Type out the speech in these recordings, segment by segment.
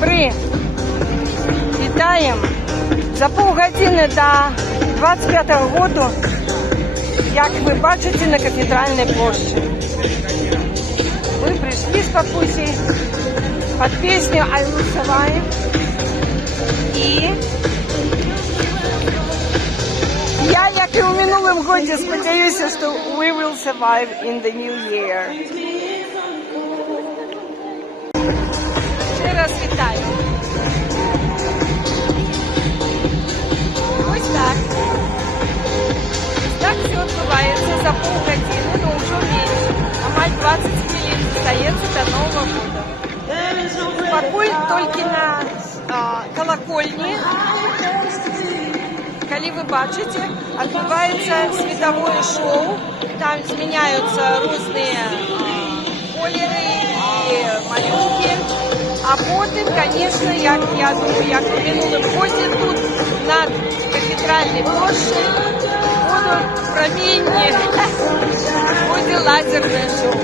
Сябри, вітаємо. За півгодини до 25-го року, як ви бачите, на Кафедральній площі. Ми прийшли з папусей під пісню «I will survive». І я, як і у минулому році, сподіваюся, що we will survive in the new year. Ще раз вітаю. Ось так. Ось так все відбувається за півгодини, ну вже менше. А мать 20 хвилин остається до Нового року. Покой тільки на колокольні. Коли ви бачите, відбувається світове шоу, там зміняються різні кольори і малюнки. А потім, звісно, я думаю, як в минулому році тут над Кафедральній площі будуть промінні, буде лазерне шоу.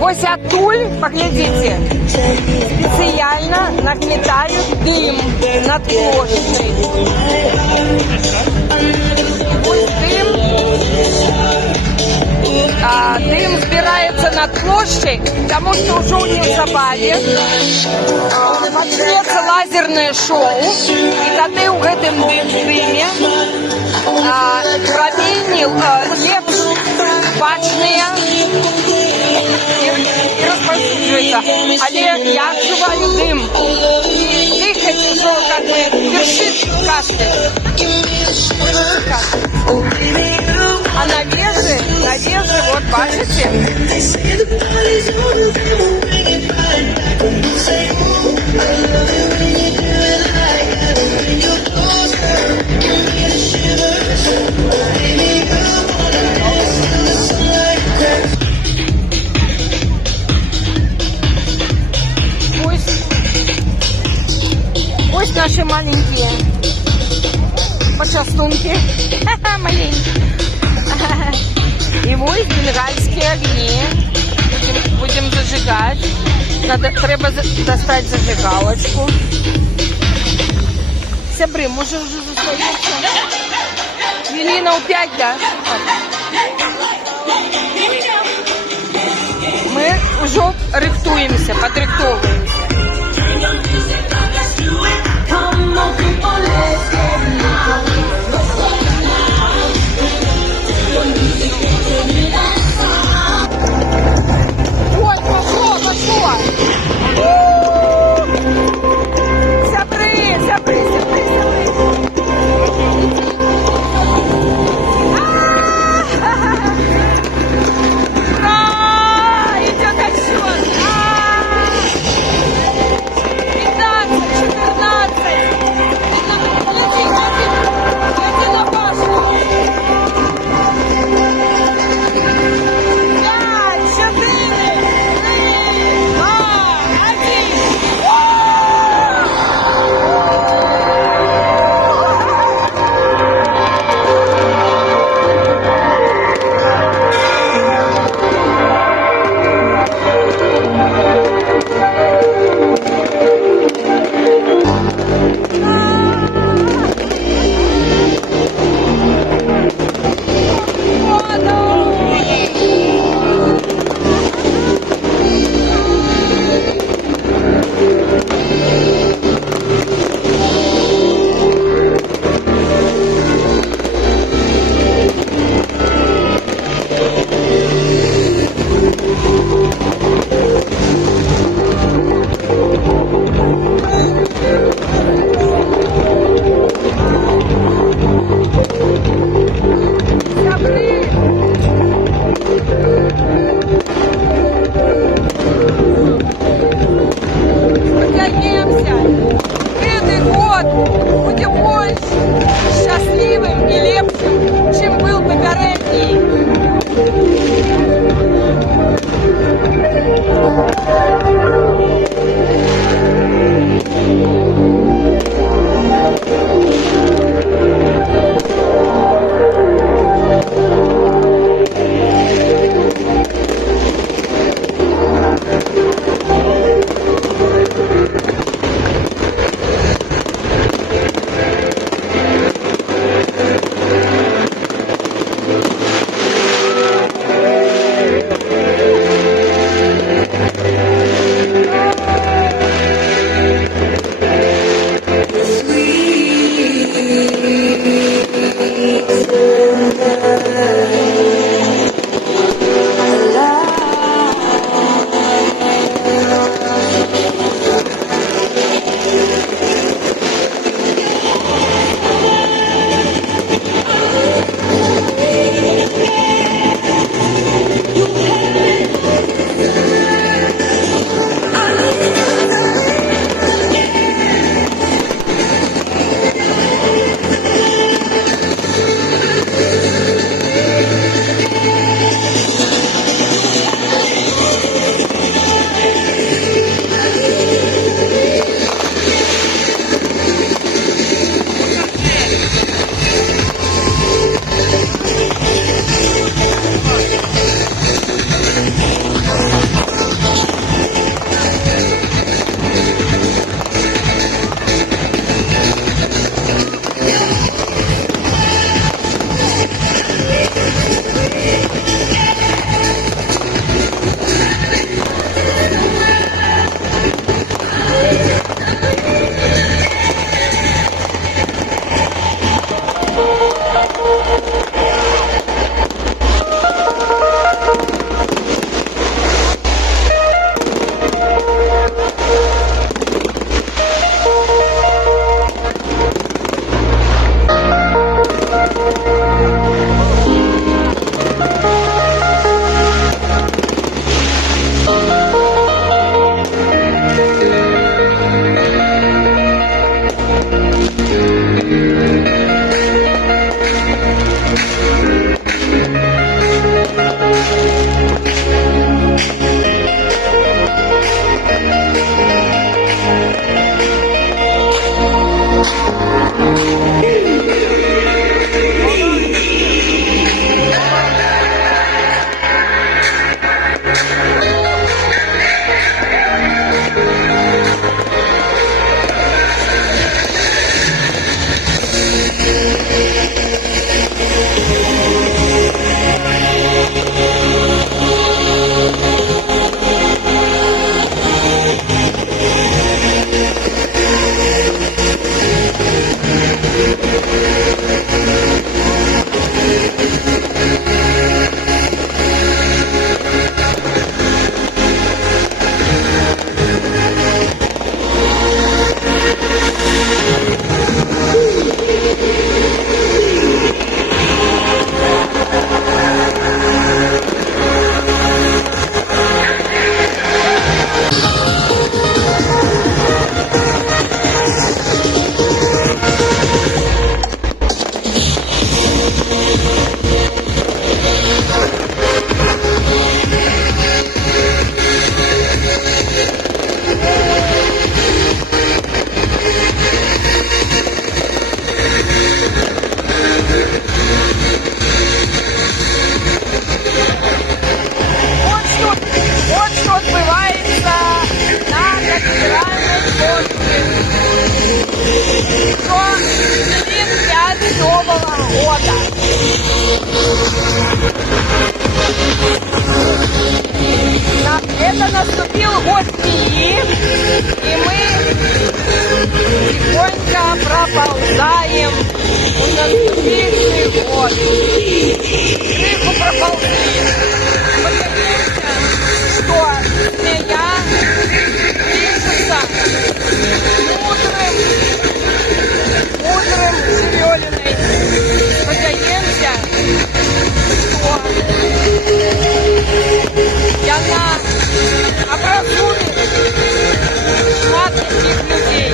Ось оттуль, поглядите, специально нагнетают дым над площадью. Ось дым збирається над площадью, тому що уже у них в забаве почнется лазерное шоу, и тогда в этом дыме промени лепш бачные и распространяется. Але я отживаю дым. И дыхать уже как бы вершит кашель. А на веже, вот бачите? Ось наши маленькие почастунки. Маленькие. И вот бенгальские огни. Будем зажигать. Треба достать зажигалочку. Сябри, може вже застається? Віліна у 5, да? Ми вже рихтуємося, подрихтовуємося. Ой, пошло! Сябри! Ура! Идет отсчет! Это наступил год змеи, и мы тихонько проползаем в наступивший год. Крыху проползли. Подивимся, что змея пишется мудрым Серёлиной. Подивимся, что яна образует шматных людей.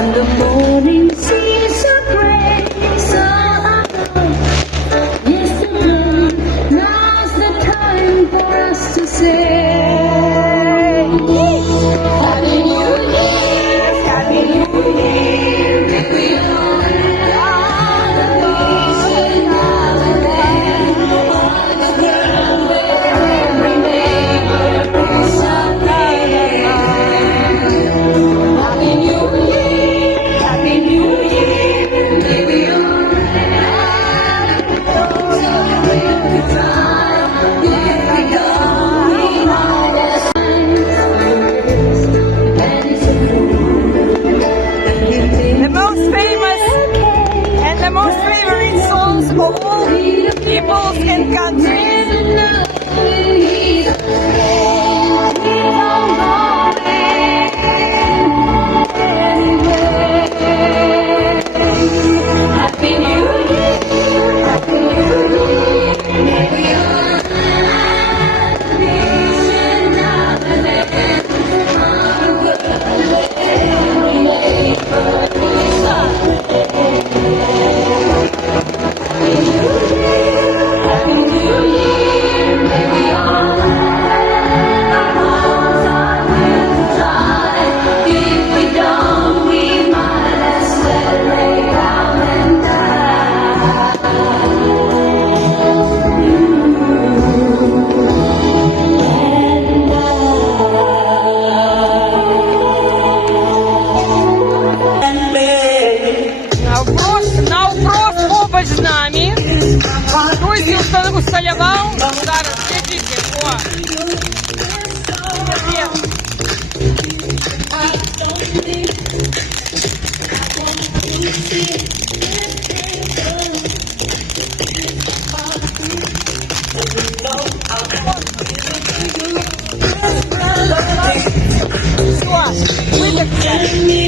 And the morning seems so great, so yesterday, now's the time for us to say Happy New Year, Happy New Year, may we all have the peace and love all the world where every neighbor is happy. Happy New Year, Happy New Year, may we all have a good time. If we don't, we might as The most famous and the most favorite songs of all peoples and countries. Happy New Year, Happy New Year, may we all have peace and happiness on the world where every neighbor is happy. Happy New Year, may we all have our hearts are with joy. If we don't, we might as well lay down and Навпрост побач з нами. Друзі усталював. Зараз, глядите, о. Є. Все, витягся.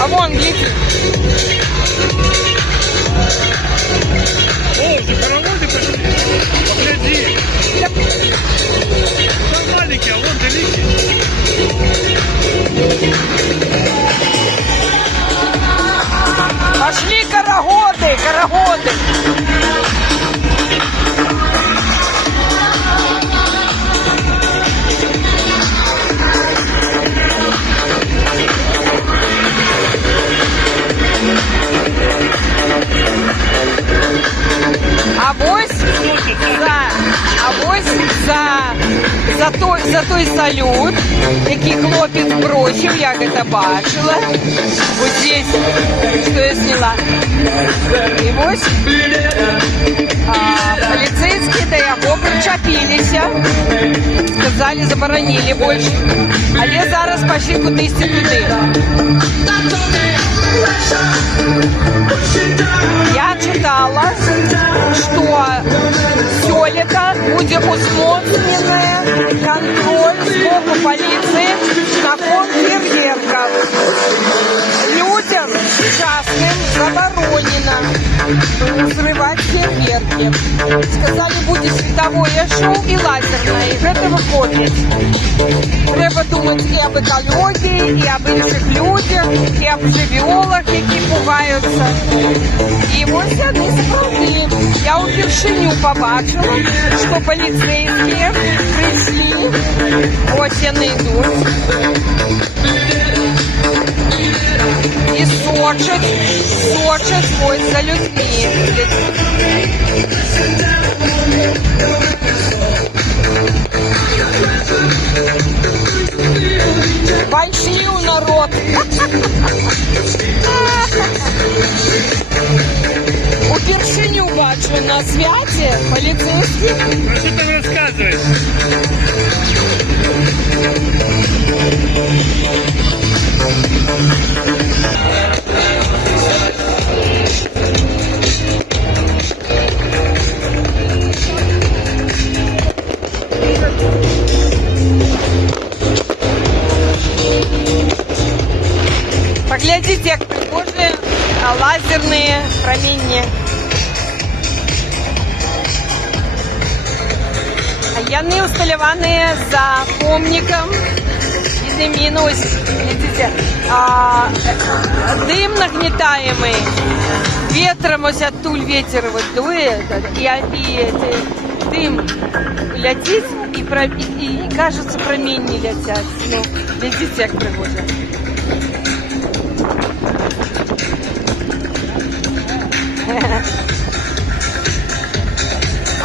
А вон, гляди. О, уже паровозы пошли. Погляди. Там маленький, а вон великий. Пошли карагоды, карагоды. За той салют, який хлопець бросив, я это бачила. Вот здесь, что я сняла. И вот полицейские до його причепилися. Сказали, заборонили больше. Але зараз пошли кудись туди. Я читала, что все лето будет усмотренный контроль с боку полиции на фон фейерверков. Людям частным заборонено взрывать фейерверки. Сказали, будет световое шоу и лазерное. И это выходит. Треба думати і об екології, і об інших людях, і об живіолах, які пугаються. І ось вони справді. Я у Вершиню побачила, що поліцейські прийшли. Ось вони йдуть. І сочать ось за людьми. Большие у народ. У Вершиню бачу на святі поліцейські. Ну что там рассказываешь? Поглядите, як пригожі лазерні проміння. Яны усталяваны за помником Едемина. Ось, видите, дым нагнетаемый ветром, ось оттуль ветер вот дует, и дым летит, и кажется, промени летят. Ну, видите, як пригожі.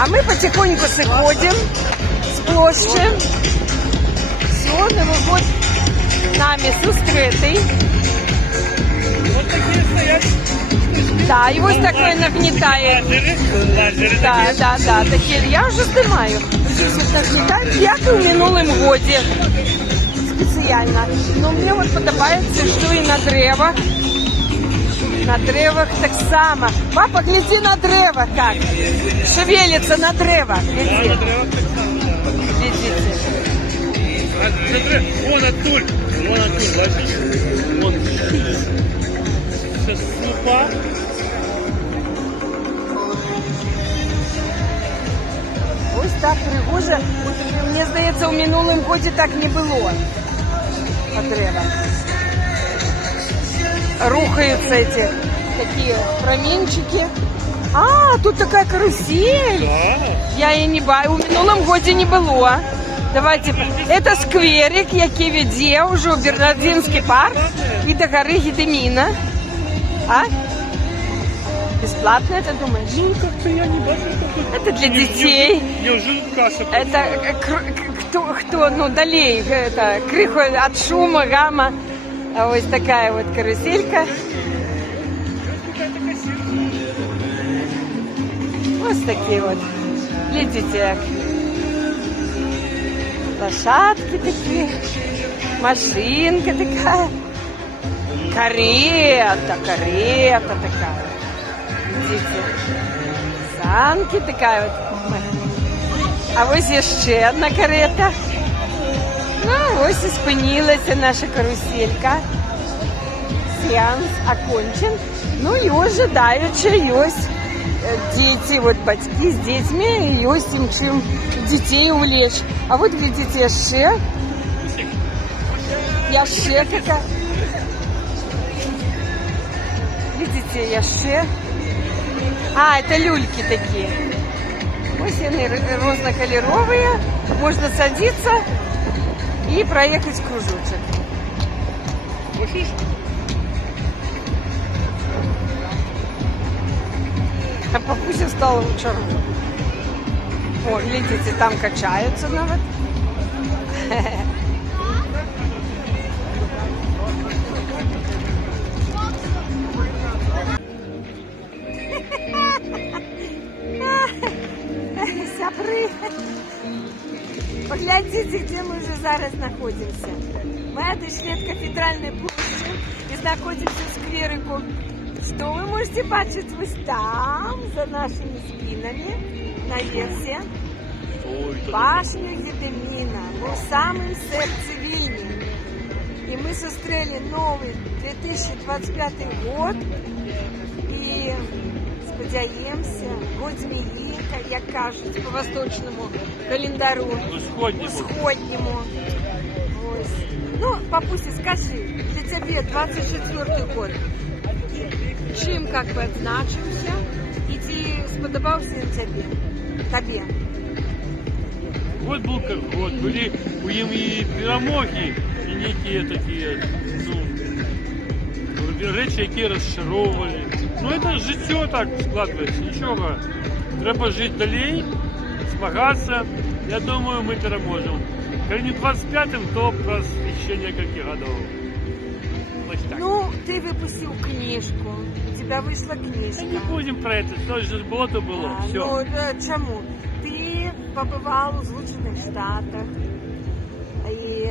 А мы потихоньку сходим с площади. Все, Новый год с нами сустрітий. Вот такие стоят. Да, і ось такое нагнетає. Лазеры Да, такі. Я вже знімаю. Щось ось нагнетає, як і в минулому годі. спеціально. Ну, мені от подобається, що і на деревах. На деревах так само. Папа, гляди на дерева как. Шевелится на деревах. Гляди. Глядите. Вон оттуль, бачиш? Вон. Це снупа. Ось так пригоже. От, мені здається, у минулому годі так не було. На деревах. Рухаются эти такие промінчики. А, тут такая карусель. Да. Я її не бачу. У минулому годі не було. Давайте. Это скверик, який веде уже у Бернардинский парк и до горы Гедемина. А? Бесплатно это, думаешь? Ну, как-то я не бачу, что тут. Это для детей. Неужели каша? Это кто, ну, далей, это, криху от шума, гамма. А ось такая вот каруселька. Ось такие вот. Глядите, як. Лошадки такие. Машинка такая. Карета такая. Видите? Санки такая вот. А ось ще одна карета. Ну, ось і спинилася наша каруселька. Сеанс окончен. Ну і ожидаючи, ось дети, вот батьки з дітьми, і ось їм чим дітей увлечь. А вот видите, яще така. Видите, яще. А, это люльки такие. Ось они разноколеровые. Можно садиться и проехать кружочек. Слышишь? А папуся стала лучше. О, глядите, там качаются навіть. Сябры. Поглядите, где мы уже зараз находимся. Мы отошли от кафедральной площади и находимся в скверику. Что вы можете бачить ось там, за нашими спинами, наверсе, башню Гедеміна, у самому серці Вільні. І ми зустріли новий 2025 год і сподіваємося, год змії, як кажуть, по восточному календару, сходньому. Ось. Ну, папуся, скажи, для тебе 24 год, чим как бы відзначився і чи сподобався тобі? Год был как год. Были и перемоги, и некие такие, ну, речі, які розчаровували. Ну, це життя так складається, нічого. Треба жити далі, змагатися. Я думаю, ми переможемо. Коли не 25-м, то просто ще несколько годов. Ось так. Ну, ти випустив книжку, у тебе вийшла книжка. Не будем про это, то же было, то было. Все. Ну, чому? Ти побував у Злучених Штатах і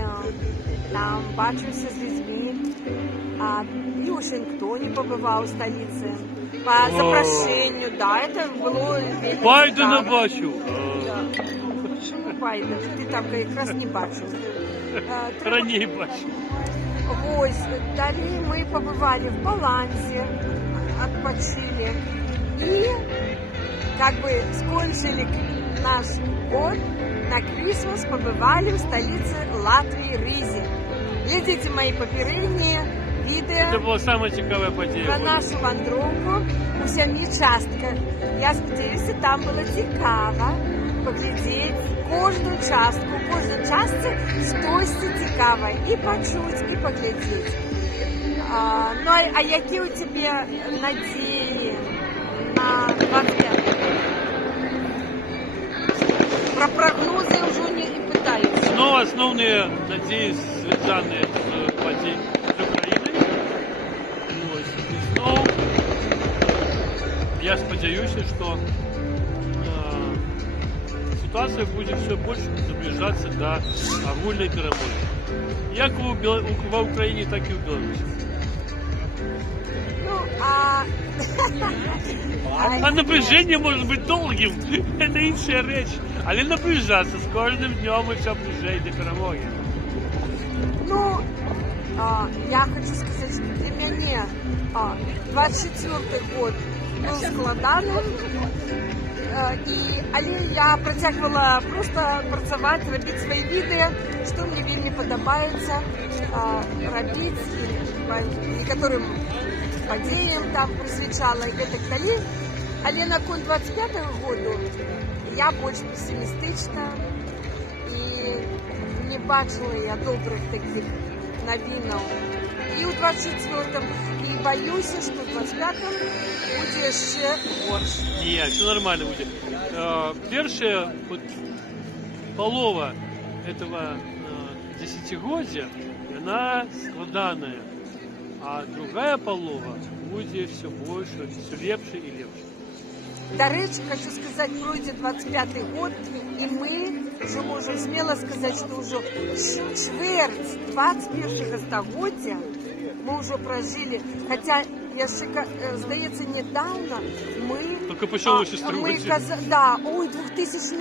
там бачився з людьми, і у Вашингтоні побував, у столиці. По запрошенню, да, це було... Байдена бачу. Чому Байден? Ти там якраз не бачив. Ранее бачу. Ось, далі ми побували в Балансі, відпочили і как бы скончили наш год на Крисмас, побывали в столице Латвии Ризе. Глядите мои попередние відео. Це була саме цікава подія. Про нашу вандровку у 7 частках. Я сподіваюся, там було цікаво поглядіти кожну частку, кожну частку щось цікаве і почути, і поглядіти. Ну, а які у тебе надії на 25? Про прогнозы уже не пытаюсь. Но основные надеюсь, связанные с падением Украины. И снова я сподіваюся, что ситуация будет все больше приближаться до огульной перемоги. Як в Україні, так і в Білорусі. Ну, А напряження може бути довгим. Це інша річ. Але наближатися з кожним днем ми все ближче до перемоги. ну, я хочу сказать, что для меня 24-й год был складаным, але я працягвала просто працаваць, рабіць свае відэа, што мне вельмі падабаецца рабіць, некаторым падзеям там прысвячала і гэтак далей. Але наконт 25-го году я больш пессімістычна і не бачила я добрых таких навінаў і ў 24-м, і баюся, што ў 25-м будзе яшчэ горш. Ні, все нормально будет. Первая вот, полова этого десятигодия, она складанная, а другая полова будет все больше, все лепше и лепше. До речі, хочу сказать, пройдет 25-й год, и мы уже можем смело сказать, что уже чверть 21-го стагоддзя мы уже прожили. Хотя, здається, недавно мы... Только почалося стагоддя. Да, ой, 2000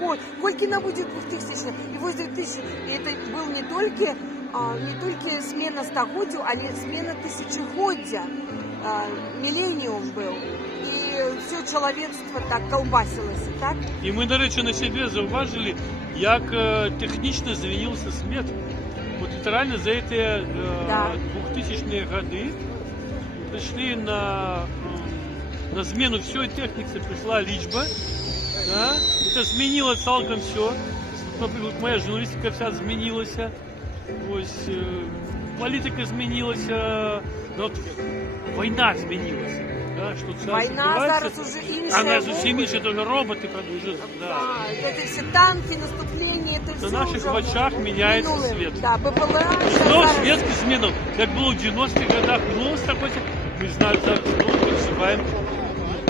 год. Кольки нам будет 2000? И вот 2000, и это был не только смена стагоддзю, але смена тысячегоддзя. Миллениум был. И все человечество так колбасилось, так? І ми, до речі, на себе зауважили, як технічно змінився світ. От літерально за ці 2000-ті роки прийшли на зміну всієї техніки, прийшла лічба. Да? Це змінило цілком все. Наприклад, моя журналістика вся змінилася. Ось, політика змінилася. От, війна змінилася. Да, что война зараз уже інша. Она зовсім інша, только роботи продовжують. Да. Это все танки, наступления, это все на наших уже очах меняется минулым. свет. Да, БПЛА. Знову светскую смену, как было в 90-х годах, ну, такой, мы знаем, снова переживаем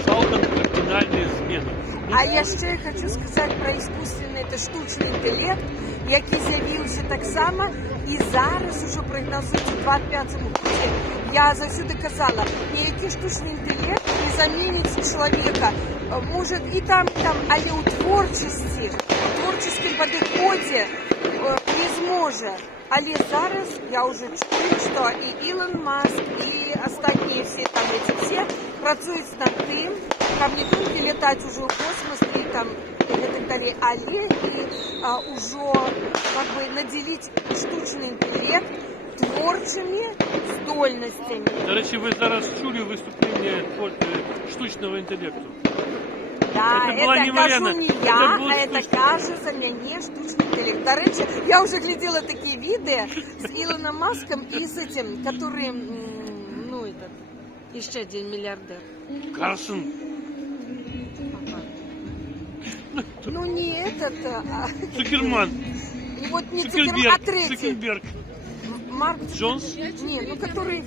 цілком кардинальные змены. А я ще хочу сказати про іскусственний та штучний інтелект, який з'явився так само і зараз уже прогнозується в 25-му році. Я завсюди казала, ніякий штучний інтелект не замінить чоловіка. Може і там, але у творчості, підході не зможе. Але зараз я вже чую, що і Ілон Маск, і останні всі працюють над тим, каб не тільки літати уже у космос і там і так далі, але і уже как бы наділити штучний інтелект творчими здольностями. До речі, ви зараз чули виступлення штучного інтелекту? Да, это была это не кажу Мар'яна, не это я, был а это каже за мене штучний інтелект. До речі, я вже глядела такі відео з Ілоном Маском і з этим, который, ну, этот, еще один миллиардер. Карсон. Ну, не этот, а... Цукерман. Вот не Цукерман, а третий. Цукерберг. Марк Джонс? Не, ну который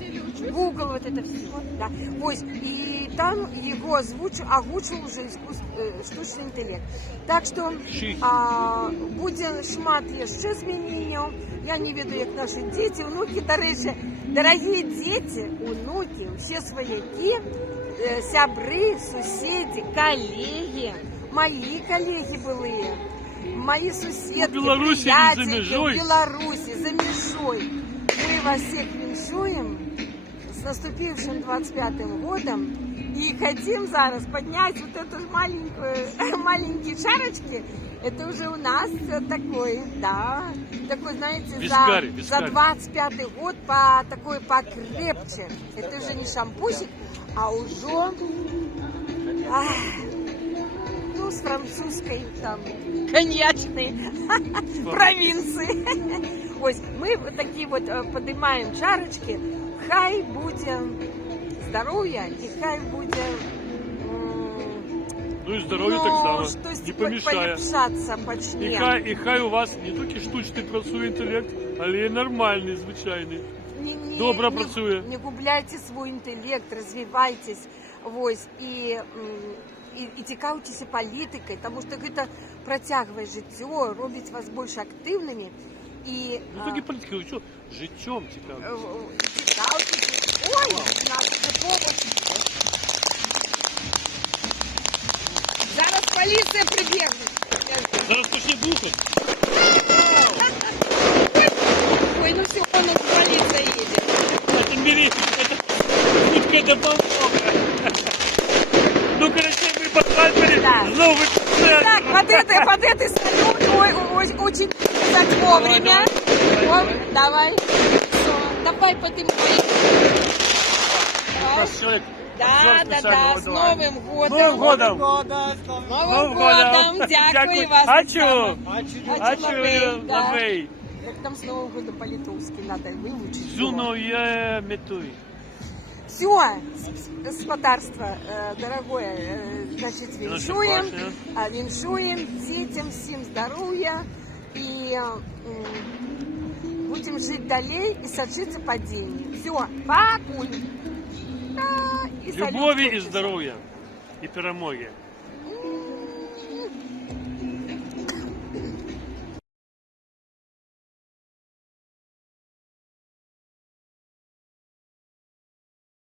Google вот это все. Да. Ось, и там его озвучил уже штучный интеллект. Так что буде шмат яшчэ змяненняў. Я не ведаю, як наши дети, внуки, до речі, дорогие дети, внуки, все сваяки, сябры, суседи, коллеги, мои коллеги былые, мои суседки, приятельки в Беларуси, за межой. Мы вас всех віншуем с наступившим 25-м годом и хотим зараз поднять вот эту маленькие шарочки. Это уже у нас такой, да, такой, знаете, за 25-й год покрепче. Это уже не шампусик, а уже ну, с французской там коньячной провинции. Ось, мы вот такие вот поднимаем чарочки, хай буде здоров'я і хай буде ну і здоров'я так само, щось не помішає. поліпшатися почне. І хай у вас не тільки штучний працює інтелект, але й нормальний, звичайний. Добре працює. Не губляйте свой інтелект, розвивайтесь, ось, і цікавтеся політикою, тому що це протягує життя, робить вас більш активними. І Ну тільки політика, що життям цікаво. ой, у нас допомога. Зараз поліція прибігне. Зараз почне бухати. Ой, ну все, у нас поліція їде. А тим бери, це допомога. Ну, короче, ми потрапили, Да. знову Так, под этой салют, ой, очень кстати, вовремя. Давай. Всё, давай поднимай. Давай. Да, с Новым годом. Новим годом! Новым годом. Дякую вас. Ачу! Лавей, Ачу, да. лавей! Как там с Новым годом по-литовски надо выучить. Зуно є метуй. Все, сватарство, дорогое, значит, віншуем, віншуем, детям всем здоровья и будем жить далей и сочиться падений. Все, покуль. Да, и салют Любові і хочется. здоров'я. І перемоги.